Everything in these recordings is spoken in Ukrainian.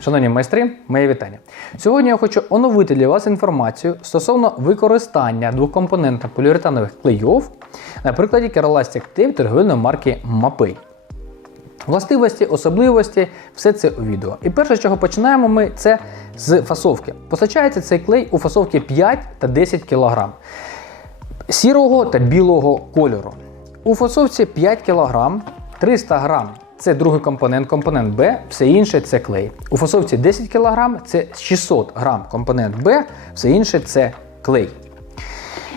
Шановні майстри, моє вітання. Сьогодні я хочу оновити для вас інформацію стосовно використання двокомпонентних поліуретанових клейов на прикладі Kerlastic Tape торговельної марки Mapei. Властивості, особливості, все це у відео. І перше, з чого починаємо ми, це з фасовки. Постачається цей клей у фасовці 5 та 10 кг сірого та білого кольору. У фасовці 5 кг, 300 г це другий компонент, компонент Б, все інше це клей. У фасовці 10 кг це 600 г компонент Б, все інше це клей.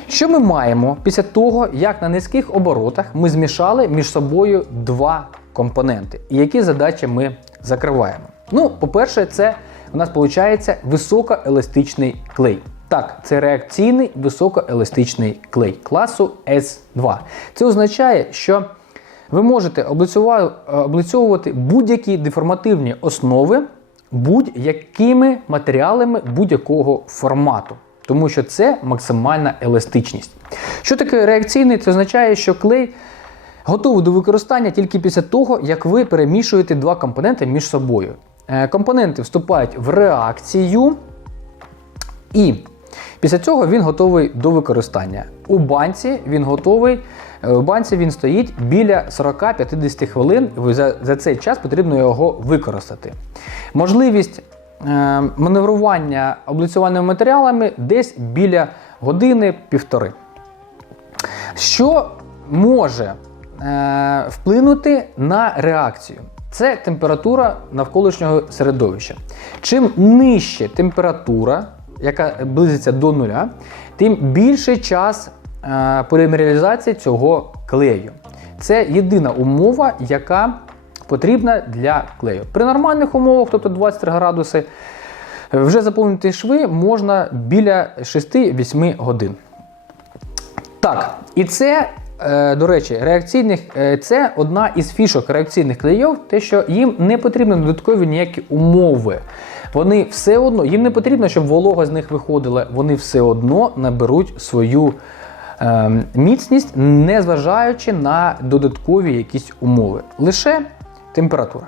Що ми маємо після того, як на низьких оборотах ми змішали між собою два компоненти, і які задачі ми закриваємо? Ну, по-перше, це у нас виходить високоеластичний клей. Так, це реакційний високоеластичний клей класу S2. Це означає, що ви можете облицьовувати будь-які деформативні основи будь-якими матеріалами будь-якого формату. Тому що це максимальна еластичність. Що таке реакційний? Це означає, що клей готовий до використання тільки після того, як ви перемішуєте два компоненти між собою. Е, Компоненти вступають в реакцію, і після цього він готовий до використання. У банці він готовий. Е, У банці він стоїть біля 40-50 хвилин. За, за цей час потрібно його використати. Можливість е, маневрування облицювальними матеріалами десь біля години-півтори. Що може е, вплинути на реакцію? Це температура навколишнього середовища. Чим нижче температура, яка близиться до нуля, тим більший час е, цього клею. Це єдина умова, яка потрібна для клею. При нормальних умовах, тобто 23 градуси, вже заповнити шви можна біля 6-8 годин. Так, і це, е, до речі, реакційних, е, це одна із фішок реакційних клейов, те, що їм не потрібні додаткові ніякі умови. Вони все одно, їм не потрібно, щоб волога з них виходила, вони все одно наберуть свою е, міцність, незважаючи на додаткові якісь умови. Лише температура.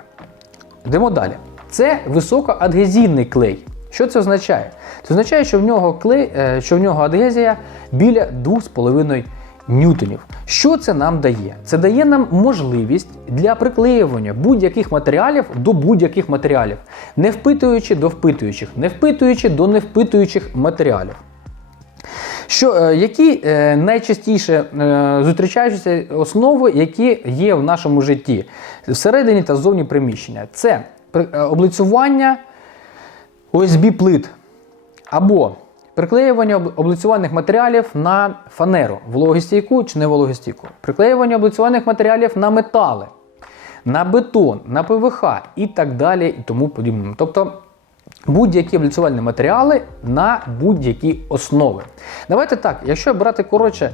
Йдемо далі. Це високоадгезійний клей. Що це означає? Це означає, що в нього клей, е, що в нього адгезія біля 2,5 ньютонів. Що це нам дає? Це дає нам можливість для приклеювання будь-яких матеріалів до будь-яких матеріалів, не впитуючи до впитуючих, не впитуючи до невпитуючих матеріалів. Що, е, які е, найчастіше е, зустрічаються основи, які є в нашому житті всередині та ззовні приміщення? Це облицювання ОСБ плит або приклеювання облицювальних матеріалів на фанеру, вологостійку чи не вологостійку, приклеювання облицювальних матеріалів на метали, на бетон, на ПВХ і так далі і тому подібне. Тобто будь-які облицювальні матеріали на будь-які основи. Давайте так, якщо брати коротше,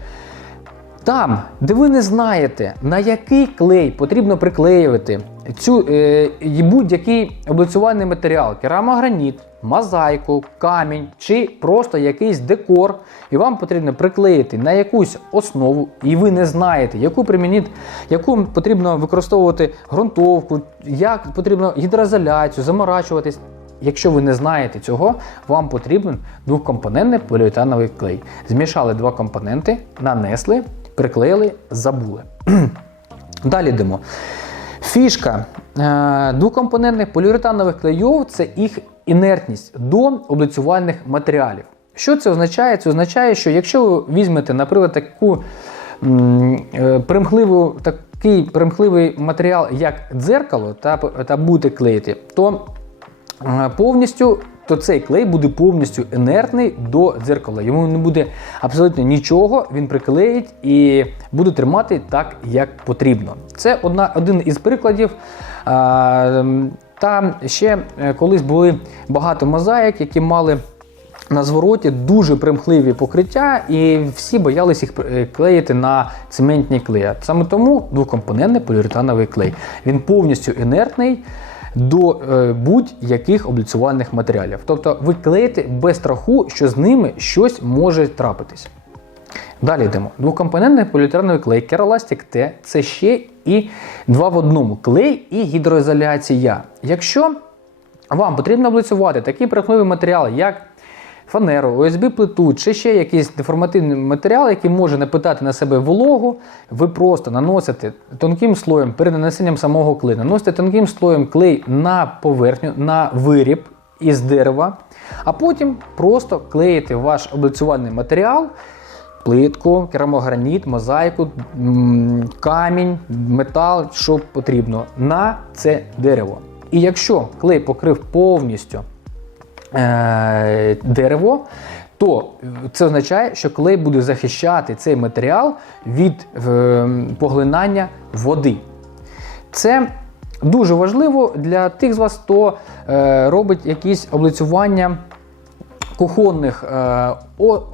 там, де ви не знаєте, на який клей потрібно приклеювати цю е, будь-який облицювальний матеріал, керамограніт, мозаїку, камінь чи просто якийсь декор, і вам потрібно приклеїти на якусь основу, і ви не знаєте, яку примінити, яку потрібно використовувати ґрунтовку, як потрібно гідроізоляцію, заморачуватись. Якщо ви не знаєте цього, вам потрібен двокомпонентний поліуретановий клей. Змішали два компоненти, нанесли, приклеїли, забули. Далі йдемо. Фішка е, двокомпонентних поліуретанових клейов це їх інертність до облицювальних матеріалів. Що це означає? Це означає, що якщо ви візьмете, наприклад, таку е, примхливу, такий примхливий матеріал, як дзеркало, та, та будете клеїти, то повністю то цей клей буде повністю інертний до дзеркала. Йому не буде абсолютно нічого, він приклеїть і буде тримати так, як потрібно. Це одна, один із прикладів. Та ще е, колись були багато мозаїк, які мали на звороті дуже примхливі покриття, і всі боялися їх е, клеїти на цементні клеї. Саме тому двокомпонентний поліуретановий клей. Він повністю інертний до е, будь-яких обліцювальних матеріалів. Тобто ви клеїте без страху, що з ними щось може трапитись. Далі йдемо. Двокомпонентний поліуретановий клей Кераластик T – це ще і два в одному клей і гідроізоляція. Якщо вам потрібно облицювати такі прихнові матеріали, як фанеру, ОСБ плиту чи ще якийсь деформативний матеріал, який може напитати на себе вологу, ви просто наносите тонким слоєм перед нанесенням самого клею, наносите тонким слоєм клей на поверхню, на виріб із дерева, а потім просто клеїте ваш облицювальний матеріал. Плитку, керамограніт, мозаїку, камінь, метал, що потрібно на це дерево. І якщо клей покрив повністю дерево, то це означає, що клей буде захищати цей матеріал від е, поглинання води. Це дуже важливо для тих з вас, хто е, робить якісь облицювання кухонних е,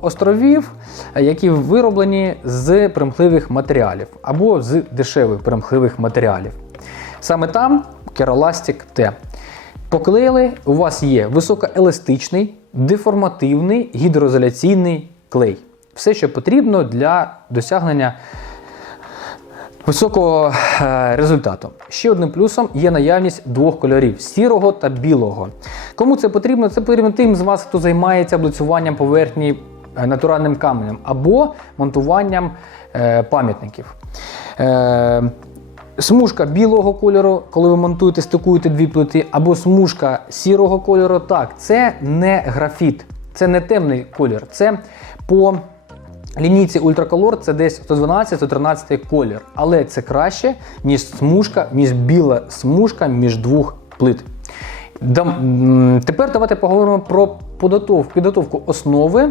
островів, е, які вироблені з примхливих матеріалів або з дешевих примхливих матеріалів. Саме там Кероластик Т. Поклеїли, у вас є високоеластичний, деформативний гідроізоляційний клей. Все, що потрібно для досягнення високого е, результату. Ще одним плюсом є наявність двох кольорів сірого та білого. Кому це потрібно? Це потрібно тим з вас, хто займається облицюванням поверхні е, натуральним каменем або монтуванням е, пам'ятників. Смужка білого кольору, коли ви монтуєте, стикуєте дві плити, або смужка сірого кольору. Так, це не графіт, це не темний колір. Це по лінійці ультраколор це десь 112-113 колір. Але це краще, ніж смужка, ніж біла смужка між двох плит. Тепер давайте поговоримо про підготовку, підготовку основи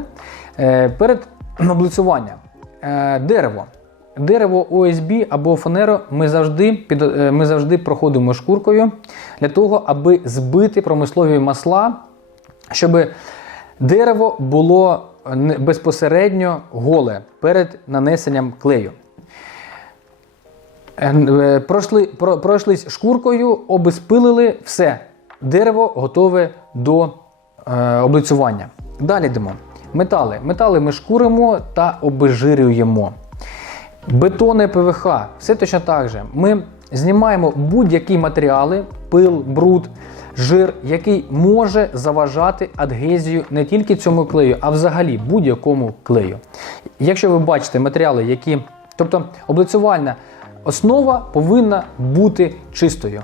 е, перед облицюванням. Е, Дерево. Дерево ОСБ або фанеру ми завжди, під, е, ми завжди проходимо шкуркою для того, аби збити промислові масла, щоб дерево було безпосередньо голе перед нанесенням клею. Е, е, Пройшли, про, пройшлись шкуркою, обезпилили все. Дерево готове до е, облицювання. Далі йдемо. Метали. Метали ми шкуримо та обезжирюємо. Бетони ПВХ, все точно так же. Ми знімаємо будь-які матеріали, пил, бруд, жир, який може заважати адгезію не тільки цьому клею, а взагалі будь-якому клею. Якщо ви бачите матеріали, які. Тобто облицювальна основа повинна бути чистою.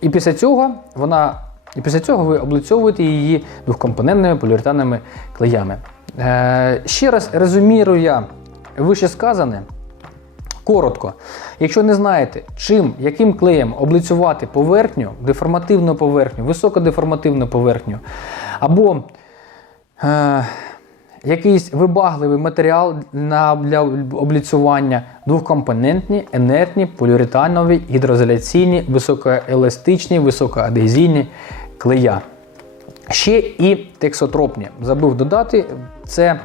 І після цього вона. І після цього ви облицьовуєте її двохкомпонентними поліуретановими клеями. Е, ще раз резюмірую я вище сказане. Коротко, якщо не знаєте, чим, яким клеєм облицювати поверхню, деформативну поверхню, високодеформативну поверхню, або е, якийсь вибагливий матеріал на, для обліцювання, двохкомпонентні, інертні, поліуретанові, гідроізоляційні, високоеластичні, високоадгезійні клея. Ще і тексотропні. Забув додати, це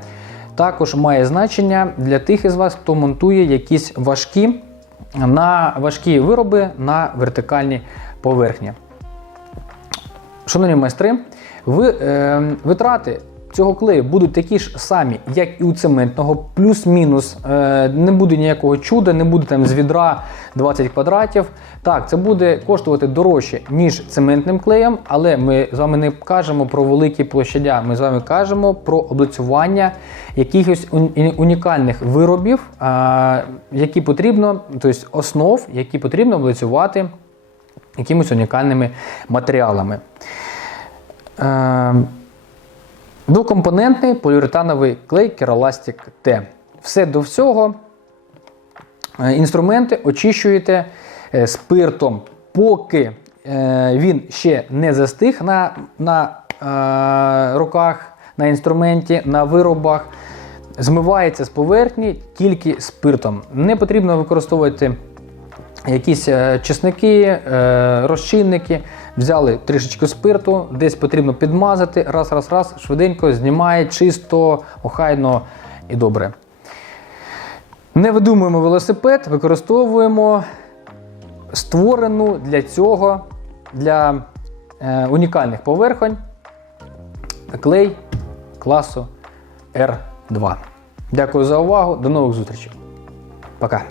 також має значення для тих із вас, хто монтує якісь важкі, на важкі вироби на вертикальні поверхні. Шановні майстри, ви, е, витрати цього клею будуть такі ж самі, як і у цементного, плюс-мінус. Е, не буде ніякого чуда, не буде там з відра 20 квадратів. Так, це буде коштувати дорожче, ніж цементним клеєм, але ми з вами не кажемо про великі площадя. Ми з вами кажемо про облицювання якихось унікальних виробів, е, які потрібно, тобто основ, які потрібно облицювати якимись унікальними матеріалами. Двокомпонентний поліуретановий клей Kerollastic T. Все до всього. Е, Інструменти очищуєте е, спиртом, поки е, він ще не застиг на, на руках, на інструменті, на виробах. Змивається з поверхні тільки спиртом. Не потрібно використовувати якісь чесники, розчинники. Взяли трішечки спирту, десь потрібно підмазати, раз, раз, раз, швиденько знімає, чисто, охайно і добре. Не видумуємо велосипед, використовуємо створену для цього, для е, унікальних поверхонь клей класу R2. Дякую за увагу, до нових зустрічей. Пока.